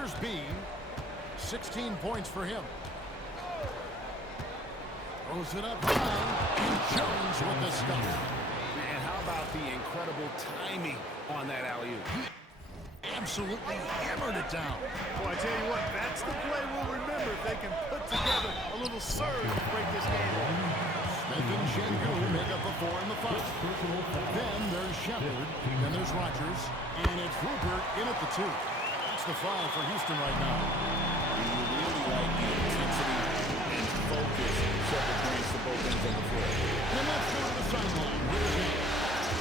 Here's B. 16 points for him. Throws it up high. And Jones with the stop. And how about the incredible timing on that alley-oop? Absolutely hammered it down. Well, I tell you what, that's the play we'll remember if they can put together a little surge to break this game open. Smith and Shengu make up the 4 in the first. Then there's Shepard. Then there's Rogers. And it's Rupert in at the 2. That's the foul for Houston right now. You really like the intensity and focus Shepard brings to both ends of the floor. And let's go to the sideline. Here's him.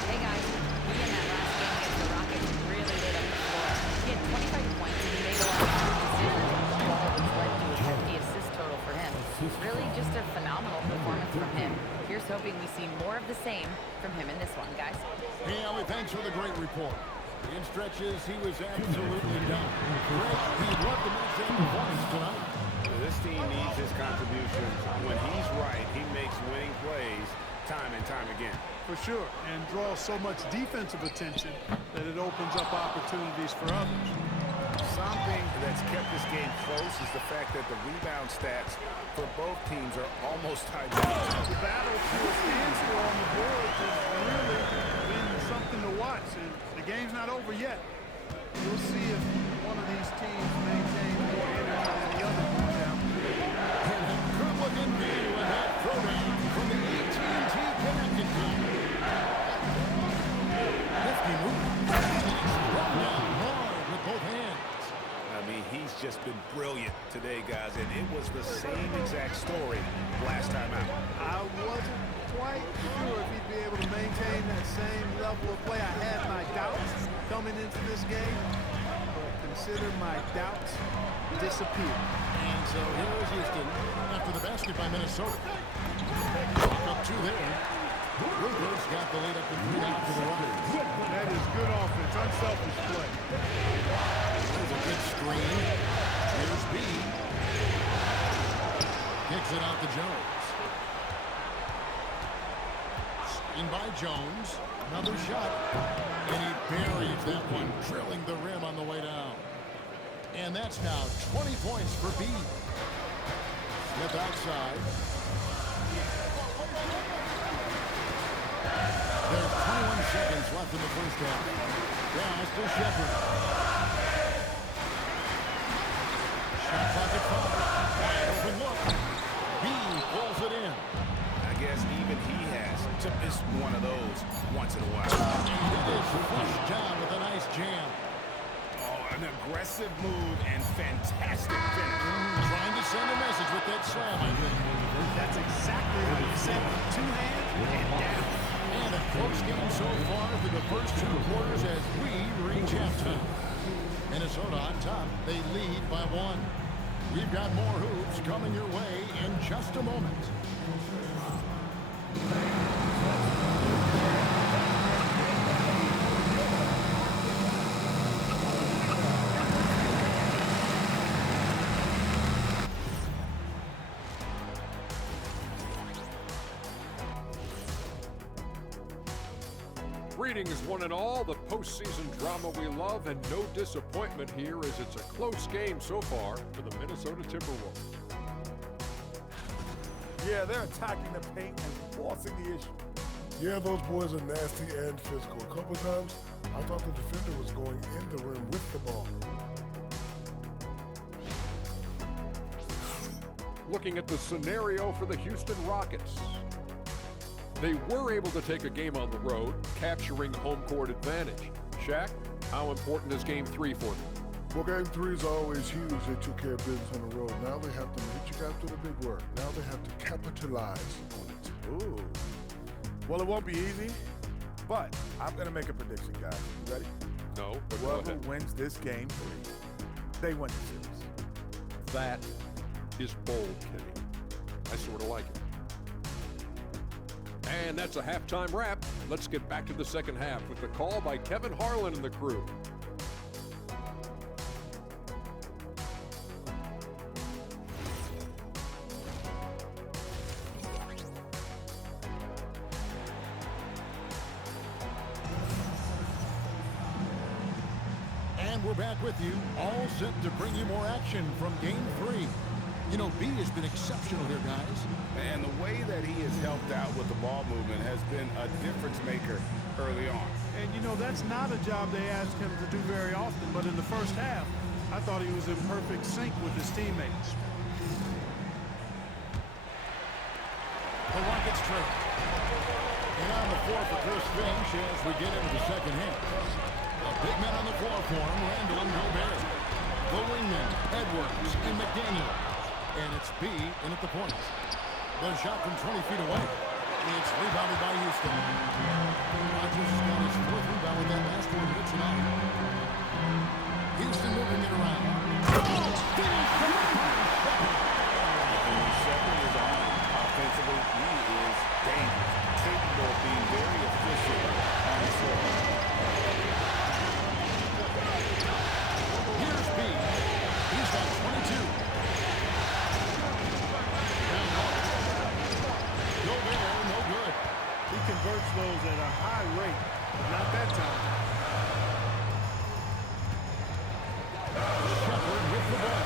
Hey guys, he in that last game against the Rockets really lit up the floor. He had 25 points and he made a lot of decisions, which led to a hefty assist total for him. Really just a phenomenal performance from him. Here's hoping we see more of the same from him in this one, guys. Hey, Ellie, thanks for the great report. In stretches, he was absolutely done. Greg, he'd love to make that performance tonight. This team needs his contributions. When he's right, he makes winning plays time and time again. For sure, and draws so much defensive attention that it opens up opportunities for others. Something that's kept this game close is the fact that the rebound stats for both teams are almost tied down. The battle to a standstill on the board has really been something to watch, and the game's not over yet. We'll see if one of these teams maintains more energy than the other going down. And a good-looking view of that throwdown from the AT&T Connected team. Nifty move. Run down hard with both hands. I mean, he's just been brilliant today, guys, and it was the same exact story last time out. I wasn't quite sure if he'd be able to maintain that same level of play. I had my doubts coming into this game, but consider my doubts disappeared. And so here's Houston after the basket by Minnesota. Up 2 there. Rupert's got the lead up to 3 now for the Rockets. That is good offense, unselfish play. There's a good screen. Here's B. Kicks it out to Jones. Screen by Jones. Another shot. And he buries that one, drilling the rim on the way down. And that's now 20 points for B. Smith outside. There's 21 seconds left in the first half. Pass to Shepard. Shot clock at 5. Wide open look. B pulls it in. I guess even he has to miss one of those once in a while. And it is flushed down with a nice jam. Oh, an aggressive move and fantastic finish. Trying to send a message with that slam, I think. That's exactly what he said. 2 hands and down. And a close game so far through the first 2 quarters as we reach halftime. Minnesota on top. They lead by 1. We've got more hoops coming your way in just a moment. Greetings, one and all. The postseason drama we love, and no disappointment here as it's a close game so far for the Minnesota Timberwolves. Yeah, they're attacking the paint and forcing the issue. Yeah, those boys are nasty and physical. A couple times, I thought the defender was going in the rim with the ball. Looking at the scenario for the Houston Rockets. They were able to take a game on the road, capturing home court advantage. Shaq, how important is Game 3 for them? Well, Game 3 is always huge. They took care of business on the road. Now they have to hit you after the big word. Now they have to capitalize on it. Ooh. Well, it won't be easy, but I'm going to make a prediction, guys. You ready? No, but go Whoever ahead. wins this Game 3, they win the series. That is bold, Kenny. I sort of like it. And that's a halftime wrap. Let's get back to the second half with the call by Kevin Harlan and the crew. we're back with you, all set to bring you more action from Game 3. You know, B has been exceptional here, guys. And the way that he has helped out with the ball movement has been a difference maker early on. And, you know, that's not a job they ask him to do very often, but in the first half, I thought he was in perfect sync with his teammates. The Rockets trail. And on the floor for Chris Finch as we get into the second half. A big man on the floor for him, Randall and Gobert. The wingmen, Edwards and McDaniel. And it's B in at the point. The shot from 20 feet away. It's rebounded by Houston. Rodgers has got his fourth rebound with that last one here tonight. Houston moving it around. Offensively, he is dangerous, capable of being very efficient on the floor. Here's B. He's got 22. Down low. Gobert, no good. He converts those at a high rate, but not that time. Shepard with the ball.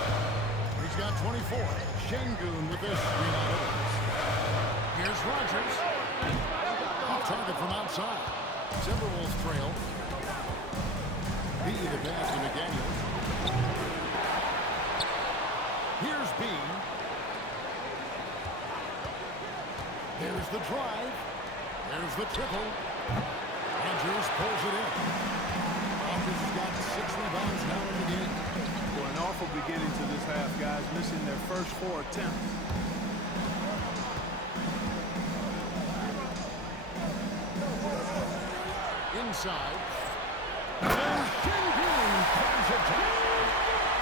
He's got 24. Şengün with this screen on Edwards. Here's Rodgers. Off target from outside. Timberwolves trail. B the pass to McDaniel. Here's B. There's the drive. There's the triple. Rodgers pulls it in. Rodgers has got 6 rebounds now in the game. Well, an awful beginning to this half, guys, missing their first 4 attempts. Inside. And Şengün comes it down.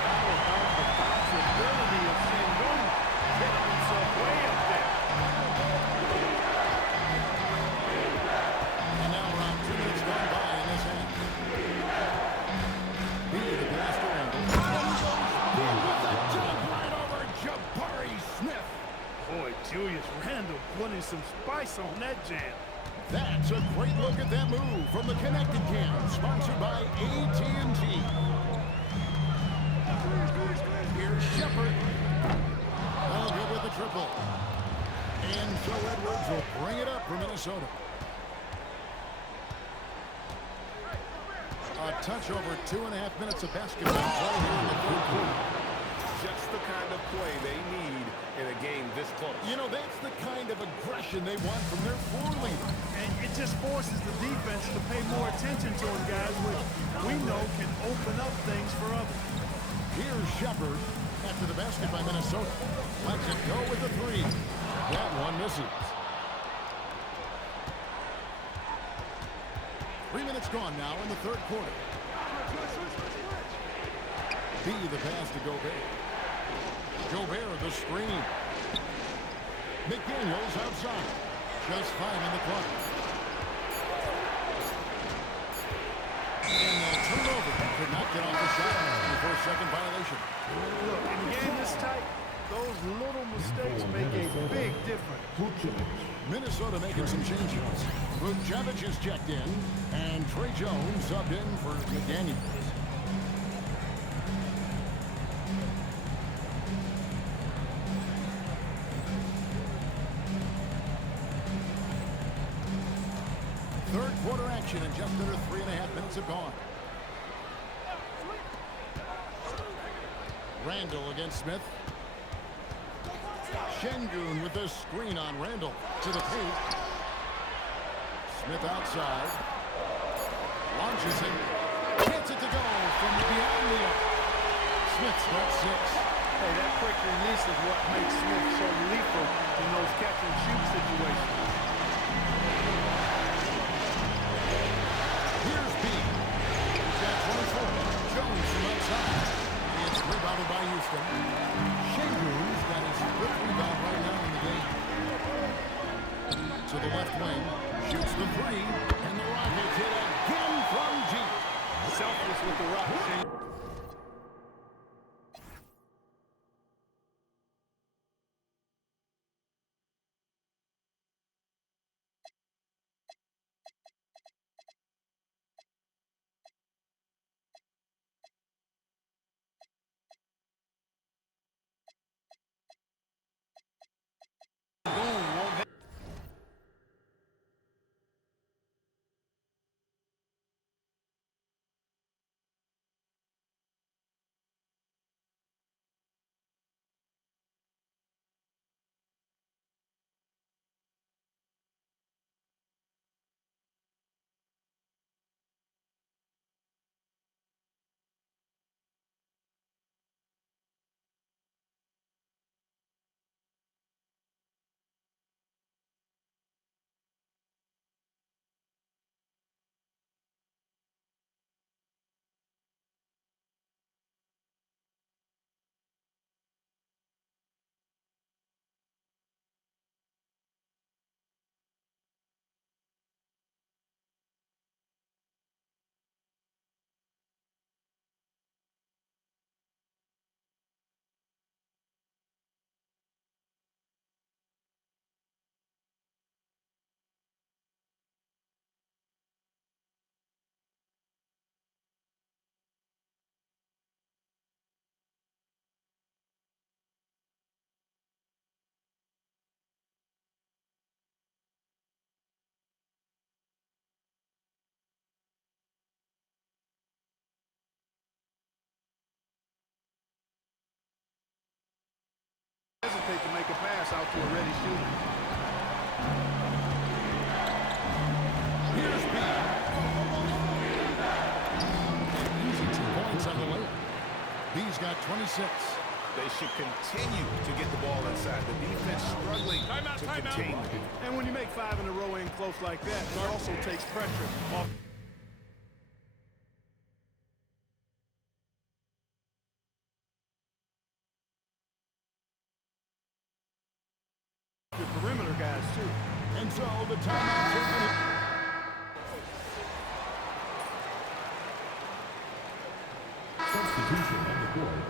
How about the possibility of Şengün getting himself way up there? And now around 2 minutes gone by in this half. B the pass to Randall. And goes in with the jump right over Jabari Smith. Boy, Julius Randle putting some spice on that jam. That's a great look at that move from the Connected Cam, sponsored by AT&T. Here's Shepard. Oh, good with the triple. And so Edwards will bring it up for Minnesota. A touch over 2.5 minutes of basketball play here in the third quarter. Just the kind of play they need in a game this close. You know, that's the kind of aggression they want from their floor leader. And it just forces the defense to pay more attention to him, guys, which we know can open up things for others. Here's Shepard after the basket by Minnesota. Lets it go with the three. That one misses. 3 minutes gone now in the third quarter. B the pass to Gobert. Gobert the screen. McDaniels outside. Just 5 on the clock. And they'll turn it over. Could not get off the shot before second violation. Look, in a game this tight, those little mistakes make a big difference. Minnesota making some changes. Vucevic is checked in, and Trey Jones subbed in for McDaniels. Third quarter action, and just under 3.5 minutes have gone. Randall against Smith. Şengün with the screen on Randall to the paint. Smith outside. Launches it. Gets it to go from beyond the arc. Smith's got 6. Hey, that quick release is what makes Smith so lethal in those catch-and-shoot situations. Here's B. He's got 24. Jones from outside. It's rebounded by Houston. Şengün's got his 5th rebound right now in the game. To the left wing. Shoots the 3. And the Rockets hit again from deep. Selfless with the rock. hesitate to make a pass out to a ready shooter. Here's B. Easy 2 points on the layup. B's got 26. They should continue to get the ball inside. The defense struggling to contain them. And when you make 5 in a row in close like that, it also takes pressure off the perimeter guys, too. And so the timeout taken. Substitution on the court.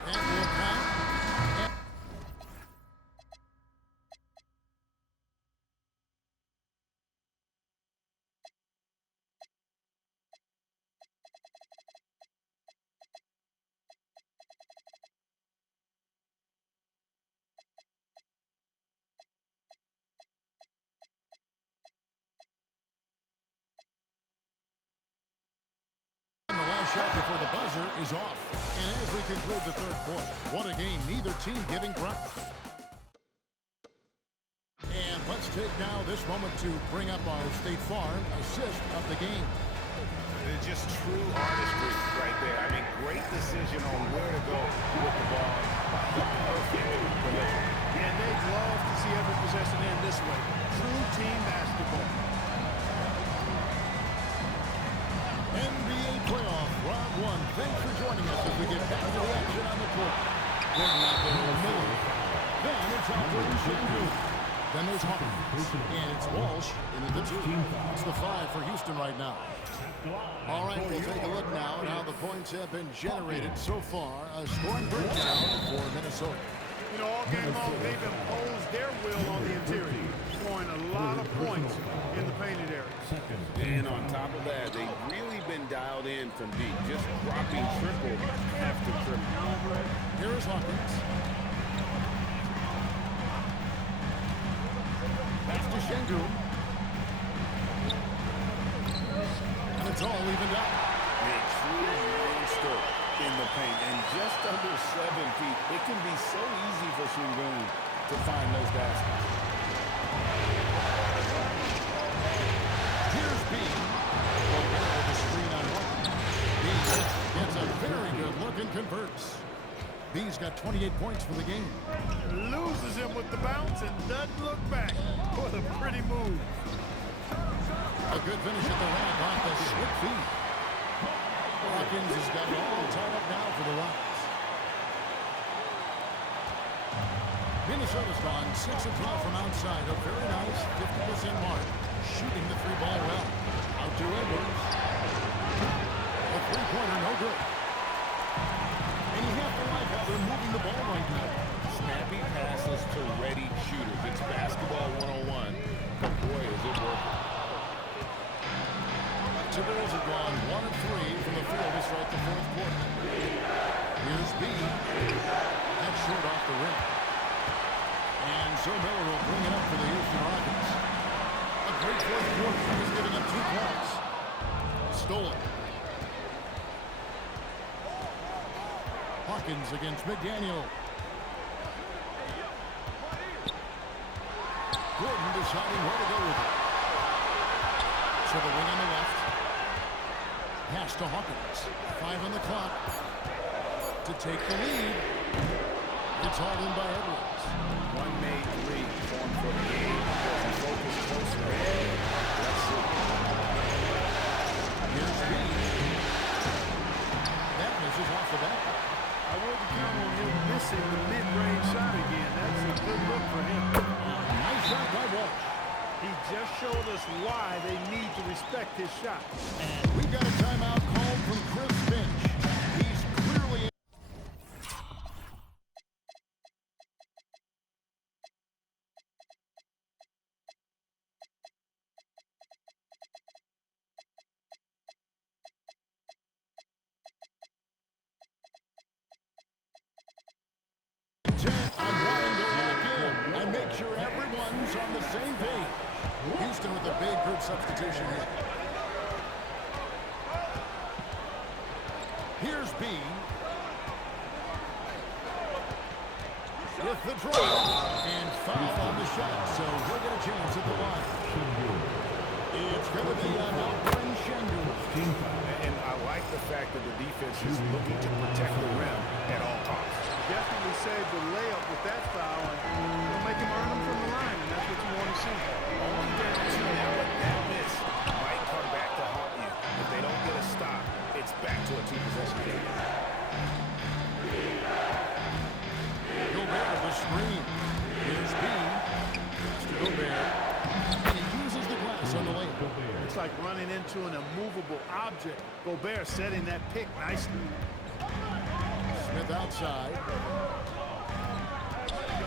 And will count. And the last shot before the buzzer is off. And as we conclude the third quarter, what a game, neither team giving ground. And let's take now this moment to bring up our State Farm assist of the game. It's just true artistry right there. I mean, great decision on where to go with the ball. The perfect delivery. And they'd love to see every possession end this way. True team basketball. NBA playoff round 1. Thanks for joining us as we get back to the action on the court. Gordon out there in the middle. Then it's out there in Shingu. Then there's Hawkins. And it's Walsh into the 2. It's the 5 for Houston right now. All right, we'll take a look now at how the points have been generated so far. A scoring breakdown for Minnesota. You know, all game long, they've imposed their will on the interior, scoring a lot of points in the painted area. And on top of that, they've really been dialed in from deep, just dropping triple after triple. Here is Hawkins. Pass to Shingu. And it's all evened out. A true monster in the paint, and just under 7 feet. It can be so easy for Shingun to find those baskets. Here's B. Gobert with the screen on one. B gets a very good look and converts. B's got 28 points for the game. Loses him with the bounce and doesn't look back. What a pretty move. A good finish at the rack off the slick feed. Hawkins has got it all tied up now for the Rockets. Minnesota's gone 6 of 12 from outside. A very nice 50% mark. Shooting the 3-ball well. Out to Edwards. A 3-pointer, no good. And you have to like how they're moving the ball right now. Snappy passes to ready shooters. It's basketball 101. But boy, is it working. Timberwolves have gone 1 of 3 from the field to start the fourth quarter. Here's B. That's short off the rim. And so Miller will bring it up for the Houston Rockets. A great fourth quarter. He's giving up 2 points. Stolen. Hawkins against McDaniel. Gordon deciding where to go with it. To the wing on the left. Pass to Hawkins. 5 on the clock. To take the lead. It's hauled in by Edwards. One made 3 formed for the game. Does he focus closer? Let's see. Here's B. That misses off the back. I wouldn't count on him missing the mid-range shot again. That's a good look for him. Nice shot by Walsh. He just showed us why they need to respect his shot. And we've got a timeout called from Chris Finch. He's clearly... I'm wanting to lock in and make sure everyone's on the same page. Houston with a big Good substitution here. Here's Bean. With the draw. And foul on the shot. So he'll get a chance at the line. It's going to be on Alperen Şengün. And I like the fact that the defense is looking to protect the rim at all costs. Definitely saved the layup with that foul, and it'll make him earn them from the line, and that's what you want to see. Only guarantee now that that miss might come back to haunt you. If they don't get a stop, it's back to a two-possession game. Gobert with the screen. Here's Bean. Pass to Gobert. And he uses the glass on the layup. It's like running into an immovable object. Gobert setting that pick nicely. Smith outside.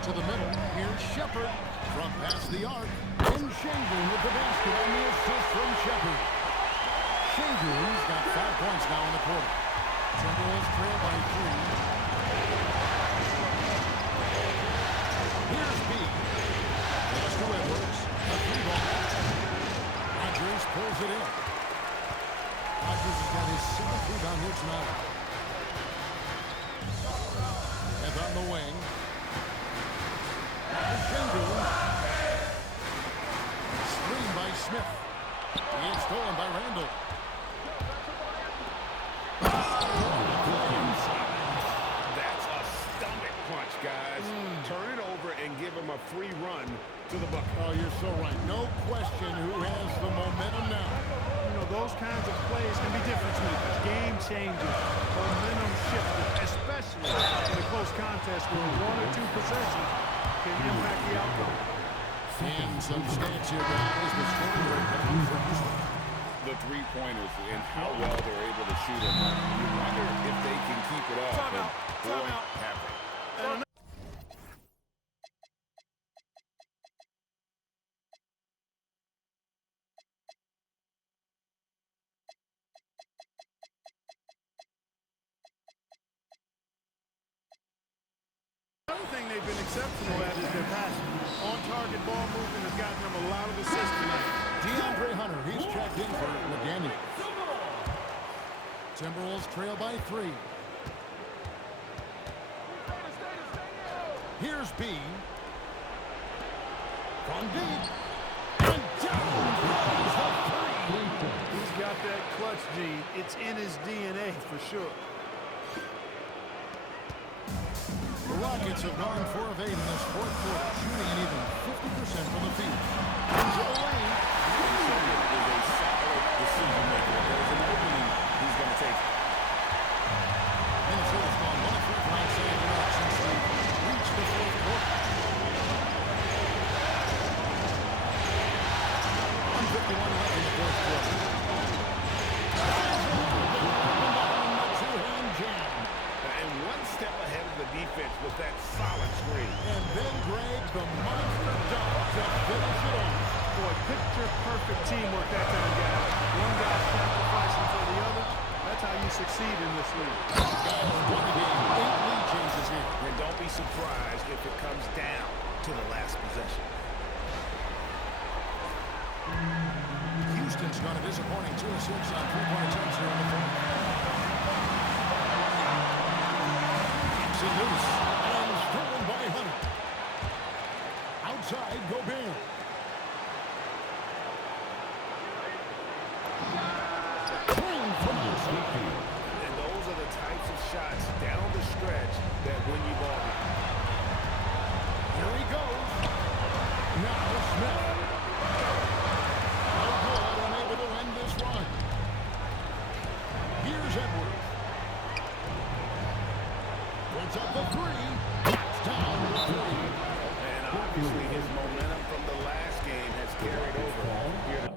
To the middle. Here's Shepherd. From past the arc. And Şengün with the basket on the assist from Shepherd. Şengün's got 5 points now in the quarter. Timberwolves trail by 3. Here's B. Pass to Edwards. A 3-ball. Rodgers pulls it in. Rodgers has got his 7th rebound here tonight. And on the wing. Şengün. Screen by Smith. And stolen by Randall. That's a stomach punch, guys. Turn it over and give him a free run to the bucket. Oh, you're so right. No question who has the momentum now. You know, those kinds of plays can be difference makers, game changers, momentum shifters, especially in a close contest where 1 or 2 possessions can impact the outcome. And substantial guys, the scoring rate down for Houston. The three-pointers and how well they're able to shoot them. You wonder if they can keep it up. Time out. Boy, have they. Another thing they've been exceptional at is their passing. On-target ball movement has gotten them a lot of assists tonight. DeAndre Hunter, he's checked in for McDaniel. Timberwolves trail by 3. Here's Bean. From deep. And down goes the 3. He's got that clutch gene. It's in his DNA for sure. The Rockets have gone 4 of 8 in this 4th quarter, shooting an even 50% from the field. Into the lane. Is a solid decision maker. There's an opening, he's going to take it. Minnesota's gone 1 of 3 from outside the arc since they reached the 4th quarter. 151 left in the 4th quarter. Two-hand jam. And one step ahead of the defense with that solid screen. And then Greg, the monster dunk to finish it off. Boy, picture-perfect teamwork that time, guys. One guy sacrificing for the other. That's how you succeed in this league. Guys, won the game. 8 lead changes here. And don't be surprised if it comes down to the last possession. Houston's gone a disappointing 2 of 6 on 3-point attempts here in the 4th. Keeps it loose and stolen by Hunter. Outside, Gobert. Clean from outside. And those are the types of shots down the stretch that win you ball games. Here he goes. Now Smith. No good, unable to end this run. Here's Edwards. Puts up the 3. That's down the 3. And obviously his momentum from the last game has carried over here.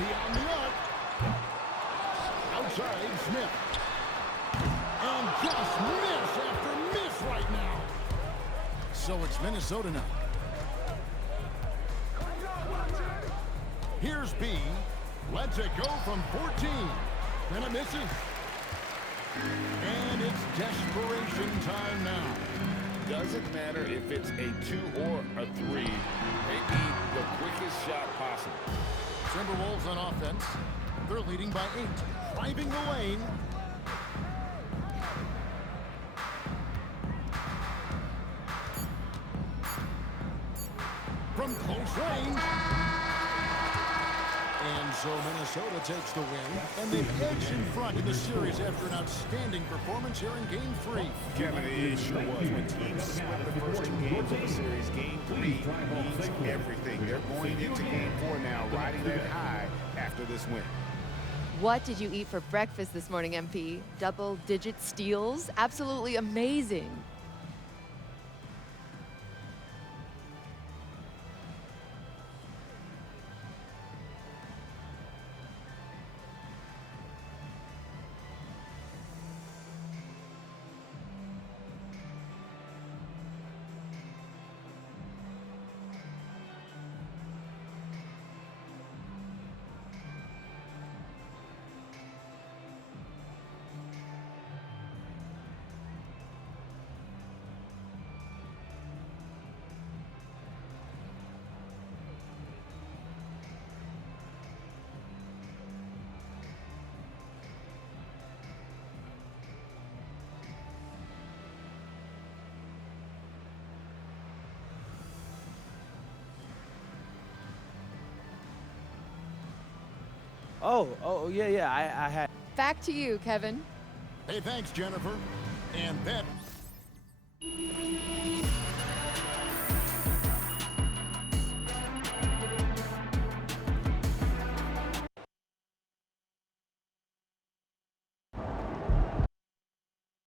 beyond the arc. Outside, Smith. And just miss after miss right now. So it's Minnesota now. Here's B. Lets it go from 14. And it misses. And it's desperation time now. Doesn't matter if it's a 2 or a 3. They need the quickest shot possible. Timberwolves on offense. They're leading by 8. Driving the lane. From close range. And so Minnesota takes the win, and they've edged in front in the series after an outstanding performance here in Game 3. Kevin, it sure was. When teams split the first 2 games of the series, Game 3 means everything. They're going into Game 4 now, riding that high after this win. What did you eat for breakfast this morning, MP? Double-digit steals? Absolutely amazing. Yeah, I had. Back to you, Kevin. Hey, thanks, Jennifer. And that